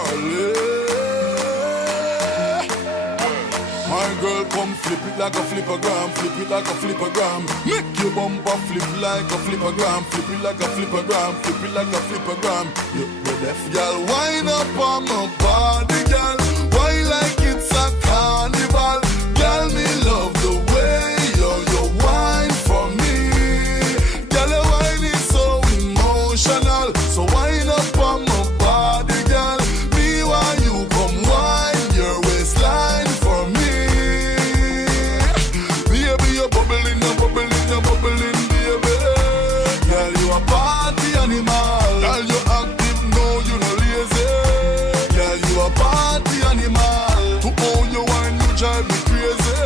Marley. My girl, come flip it like a flippergram, flip it like a flippergram. Make your bumper flip like a flippergram, flip it like a flippergram, flip it like a flippergram. You deaf, girl, wind up on my body, girl. Why like it's a carnival? Girl, me love the way you wine for me. Girl, your wine is so emotional. So wind up on my body, girl. Me while you come wine your waistline for me. Baby, you're bubbling, you're bubbling, you're bubbling, baby. Girl, you a party animal. Girl, you active, no, you no lazy. Girl, you a party animal. To own your wine, you drive me crazy.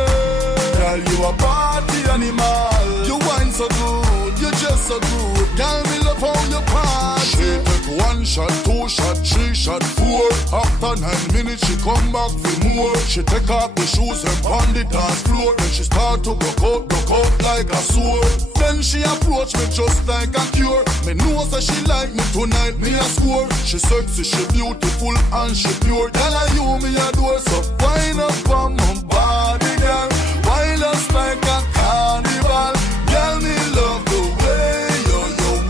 Girl, you a party animal. You wine so good, you just so good. Girl, me love how you party. She take 1 shot, 2 shot, 3 shot, 4. After 9 minutes, she come back for more. She take off the shoes and pound the dance floor. Then she start to broke out like a sword. Then she approach me just like a cure. Me know that she like me tonight, me a score. She sexy, she beautiful and she pure. Girl, I you me adore, so wind up on my body, girl. Wind us like a carnival. Girl, me love the way you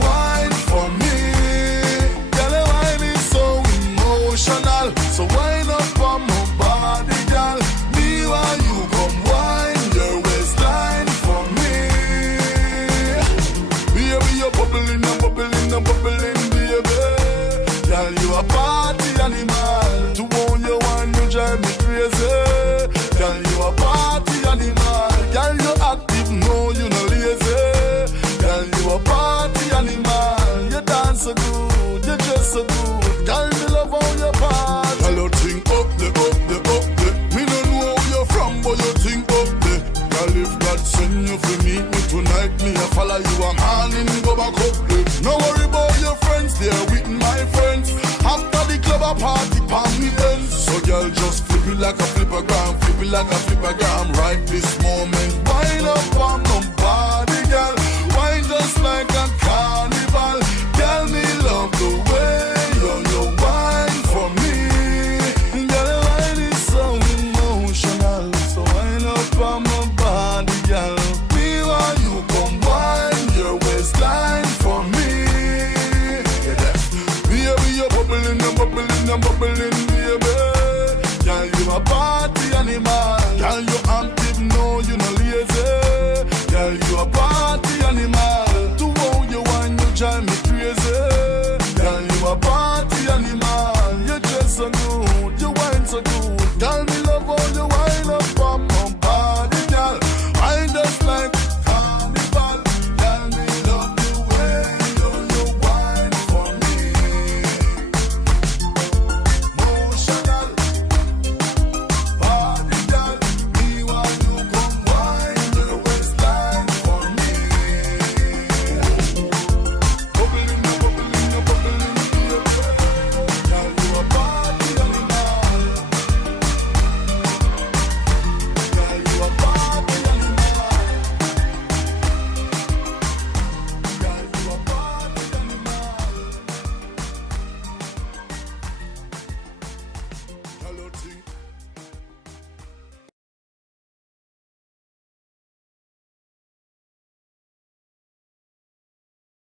wine for me. Girl, your wine is so emotional. So wind up on my body, girl. Me while you come wine your waistline for me. Baby, you're bubbling, you're bubbling, you're bubbling, baby. Girl, you a party animal. To own your wine, you drive me crazy. Girl, you a party animal. Girl, you active, no, you no lazy. Girl, you a party animal. You dance so good, you dress so good. Girl, me love how you party. Girl, you think up the, up the, up the. Me no know where you're from, but you think up the. Girl, if God send you to meet me tonight, me a follow you a morning, go back up the. No worry about your friends, they're with my friends. After the club a party, palm me ends. So girl, just flip it like a flippergram, flip it like a flippergram. Right this moment, wind up on